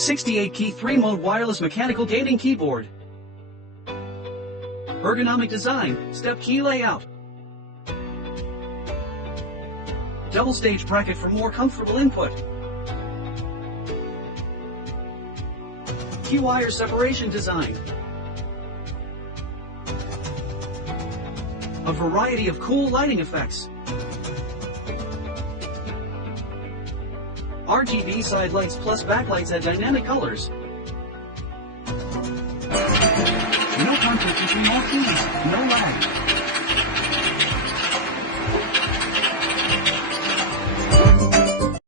68-key 3-mode wireless mechanical gating keyboard. Ergonomic design, step key layout. Double stage bracket for more comfortable input. Key wire separation design. A variety of cool lighting effects. RGB side lights plus backlights at dynamic colors.